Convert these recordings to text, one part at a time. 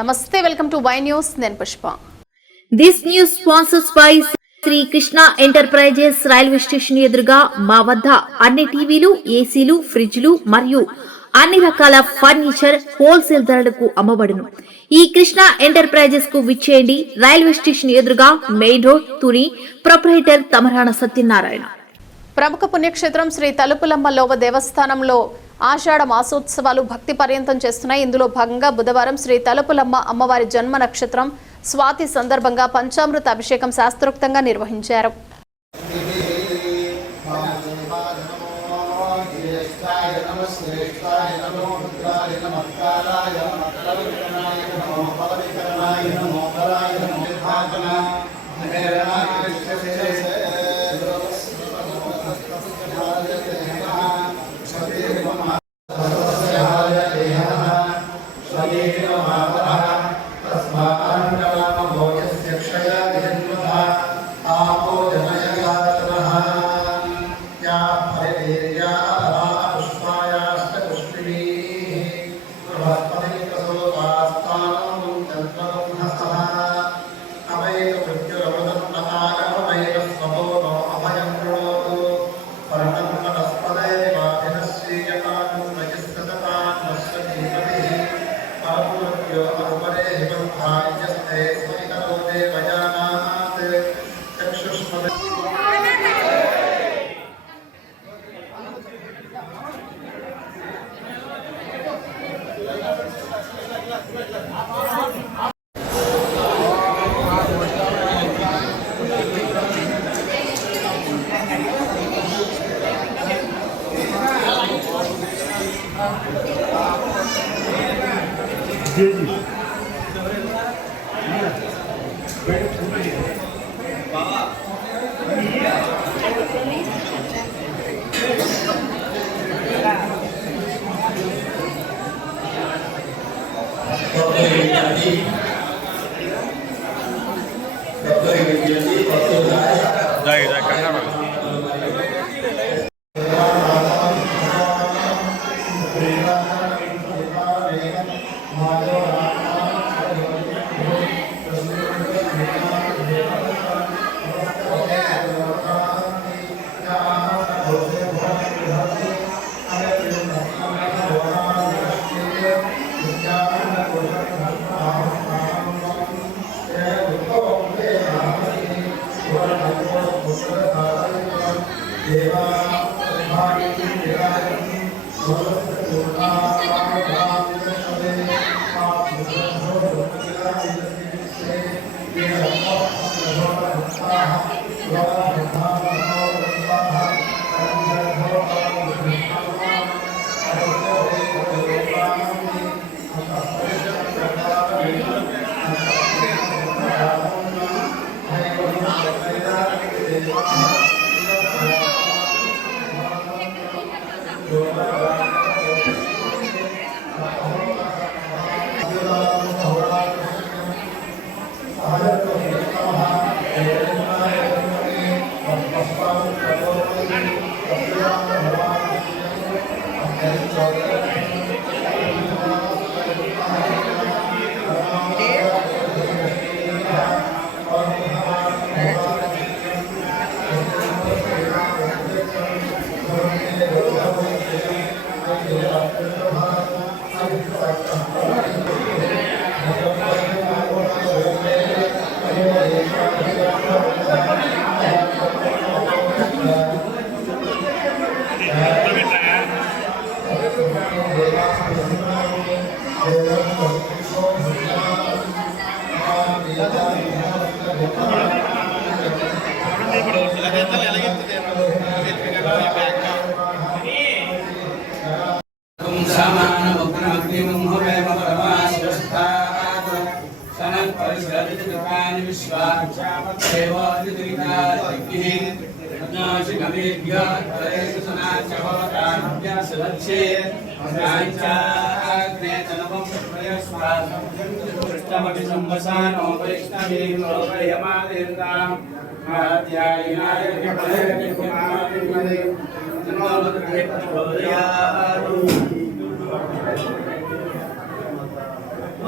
నమస్తే, welcome to Y news. నేను Pushpa. This news sponsors by Shri Krishna enterprises. Railway station ఎదురుగా మా వద్ద అన్ని టీవీలు, ఏసీలు, ఫ్రిడ్జ్లు మరియు అన్ని రకాల ఫర్నిచర్ హోల్సేల్ ధరలకు అమ్మబడును. ఈ కృష్ణ ఎంటర్ప్రైజెస్ కు విచ్చేయండి. రైల్వే స్టేషన్ ఎదురుగా, main road, Tuni. Proprietor Tamarana Satyanarayana. ప్రముఖ పుణ్యక్షేత్రం శ్రీ తలుపులమ్మ లోవ దేవస్థానంలో ఆషాఢ మాసోత్సవాలు భక్తి పర్యంతం చేస్తున్నాయి. ఇందులో భాగంగా బుధవారం శ్రీ తలుపులమ్మ అమ్మవారి జన్మ నక్షత్రం స్వాతి సందర్భంగా పంచామృత అభిషేకం శాస్త్రోక్తంగా నిర్వహించారు.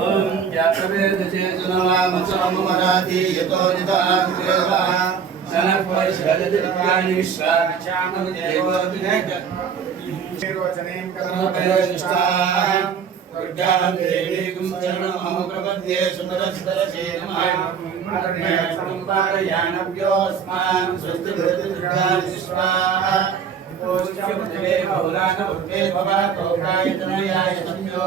ఓం జాతవేదచేతనవామసమమరాతి యతో నిదాగ్రేవ సనపరిషదదిత్యాని విశ్వాచామదేవోతినేక నిర్వచనేం కర్మపరిష్టాం దుర్గాం దేవీం శరణమహం ప్రపద్యే సుందరసుందరసే నమః పారయానభ్యోస్మాన్ స్వస్తి భవతి దుర్గాని విశ్వాః పోష్యముదే బహుళాన ఉద్దే భవతో ప్రాయతనయాయ సంయో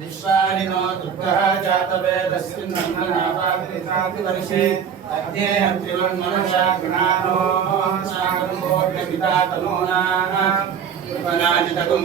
విశ్వాని నో దుర్గః జాతవేదస్మిన్ నమ్మనాపాదితాతి వర్షే అజ్ఞేయం త్రివన్మనసా జ్ఞానో సాగరం గోప్యపితా తనూనాః ఉపనాజితకుం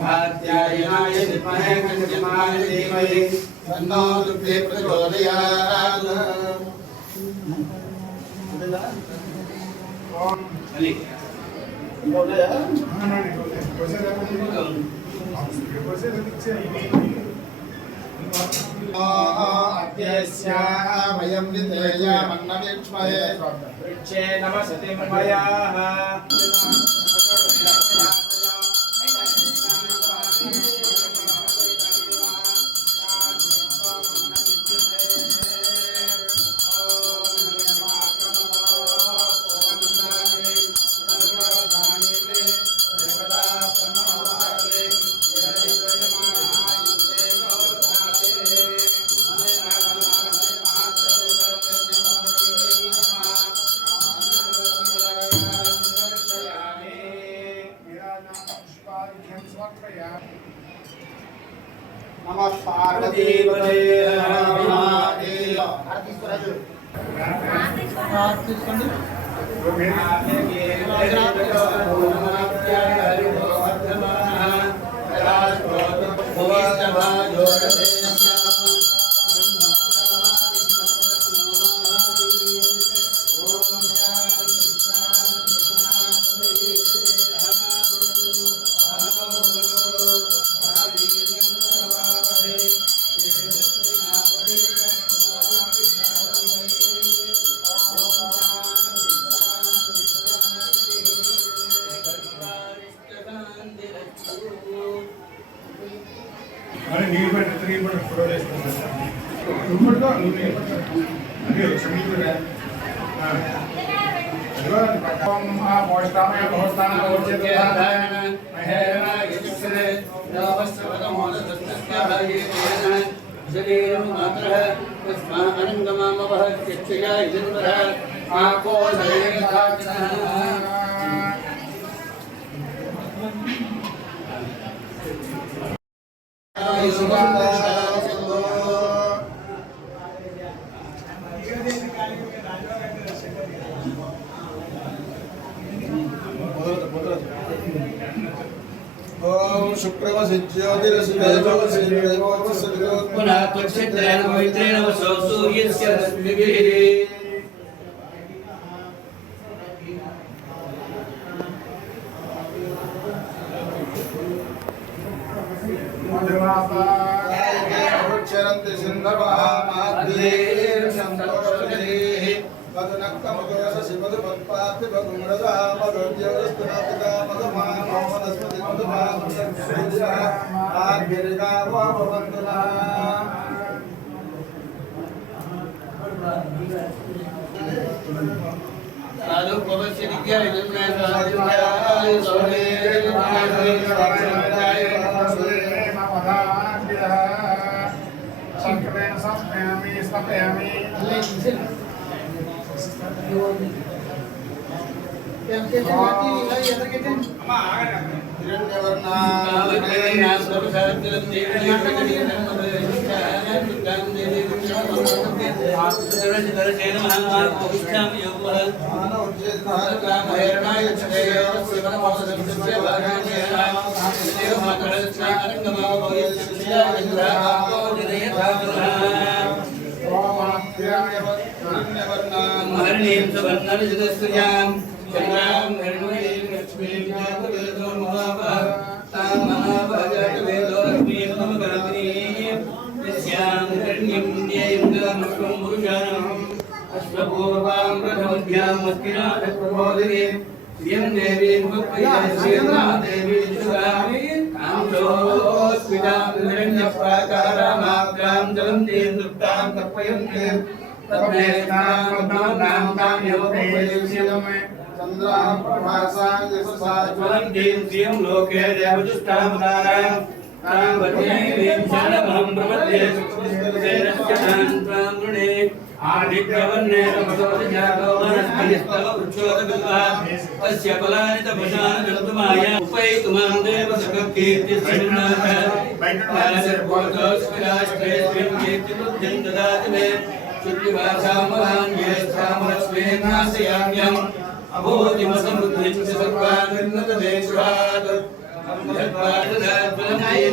కాత్యాయనాయ విద్మహే కన్యమాయ ధీమహి తన్నో దుర్గే ప్రచోదయాత్. అని అద్యస్య వయం విధేయామన్నవీక్ష్మహే వృక్షే నమసతి మయాః. నమః పార్వతీపదే మహాదేవ. అరే నీళ్ళు పెట్టి తిరిగి పెట్టి ఫోటో ఓం పునః త్వక్షేత్రేణ పవిత్రేణ వసో సూర్యస్య రశ్మిభిః. महर्णीं सुवर्णरजतस्त्रियां चन्द्रां हिरण्मयीं लक्ष्मीं जातवेदो महाभागतां महाभागजातवेदो लक्ष्मीं नमगणपतिं यस्यां हिरण्यं ध्येयन्द्रमस्वं पुरुषाणम् अश्वपूर्वां प्रथमध्यां मस्तिनाथप्रबोधिनीं श्रियं देवीं भक्तियश्रीर्मा देवी जुगामि कांसोऽस्मितां हिरण्यप्राकारामाग्रां जलन्तीं नृत्तां तर्पयन्तीं तद्वेष्टां पद्मानां तां योगोपयुज्यम् चन्द्रां प्रभासां यशसा ज्वलन्तीं श्रियं लोके देवजुष्टावतारां तां वधूनीं शरणमहं प्रपद्ये सुकृतेनस्य तां वृणे आदित्यवर्णे रमसोजातो वनस्पतिस्तव वृक्षोदगल्वा तस्य फलानि तपसानि जन्तुमाया उपैतुमां देवसखकीर्तिस्यन्नाथ पालसर्वोदस्मिराष्ट्रेऽस्मिन् कीर्तिबुद्धिं ददाति मे शुद्धिभाषामलां ज्येष्ठामलक्ष्मीं नाशयाम्यम् अभूतिमसमृद्धिं च सर्वान् निर्नतदेशुरात्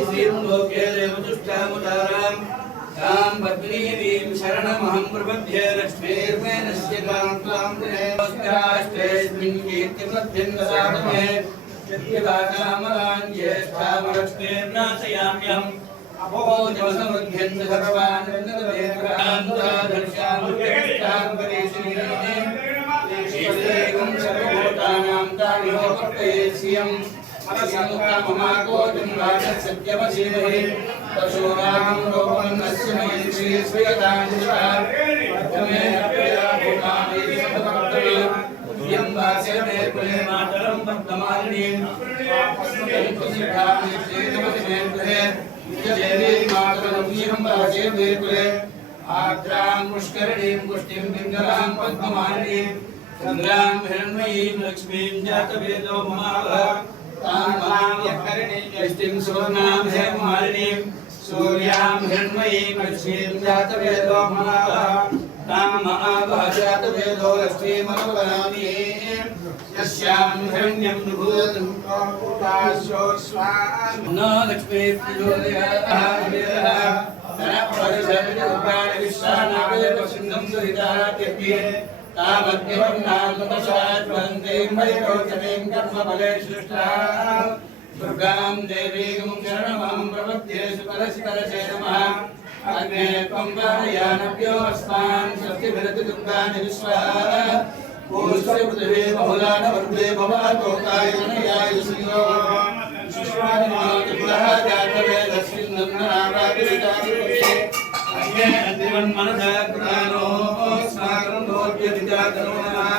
श्रीं लोके देवजुष्टामुदाराम् तां पत्नीवीं शरणमहं प्रपद्ये लक्ष्मीर्मेनस्य तां त्वां देवस्मिराष्ट्रेऽस्मिन् कीर्तिमद्धिं ददातु मे शुद्धिभाषामलां ज्येष्ठामलक्ष्मीर्नाशयाम्यम् अभोजमसमृद्धिं च सर्वान् निर्नतदेशुरान् श्रीदेवं सर्वभूतानां तामिहोपक्तयेष्यम् मनसमुक्तममाकोटिं राजसत्यमसीमहि पशूनां लोकमन्नस्य मयि श्रीस्वीयताञ्जलिः मे अप्यया भूतानि समभक्तये यं वास्य मे कुले मातरं वर्तमानिनीं अस्मकं प्रसिद्धानि श्रीतमति मे कुले नित्यदेवी मातरं यं वास्य मे कुले आर्द्रां पुष्करणीं पुष्टिं पिङ्गलां पद्ममालिनीं चन्द्रां हिरण्मयीं लक्ष्मीं जातवेदो महाभाग तां महाव्यकरणीं यष्टिं सुवर्णां हेममालिनीं सूर्यां हिरण्मयीं लक्ष्मीं जातवेदो महाभाग तां महाभागजातवेदो लक्ष्मीमनुवदामि यस्यां हिरण्यं विभूतं कोटाशोऽस्वान् न लक्ष्मी प्रचोदयात् विश्वानागयवसिन्धं सुहितात्यर्थे तामद्यवर्णां तपसात्वन्तीं वैरोचनीं कर्मफले सृष्टां दुर्गां देवीं शरणमहं प्रपद्ये सुकरशिखरसे नमः अग्ने त्वं वारयानभ्यो अस्मान् स्वस्तिभिरति दुर्गानि विश्वा पूष्य पृथिवी बहुलानवर्धे भवातोकाय जनयाय श्रियो सुष्मादिमातिपुरः जातवेदस्मिन्नन्ननावादिरितादिपुरे अग्ने अन्तिमन्मनसा कृतानो अस्माकं भोज्यदिजातनो नमः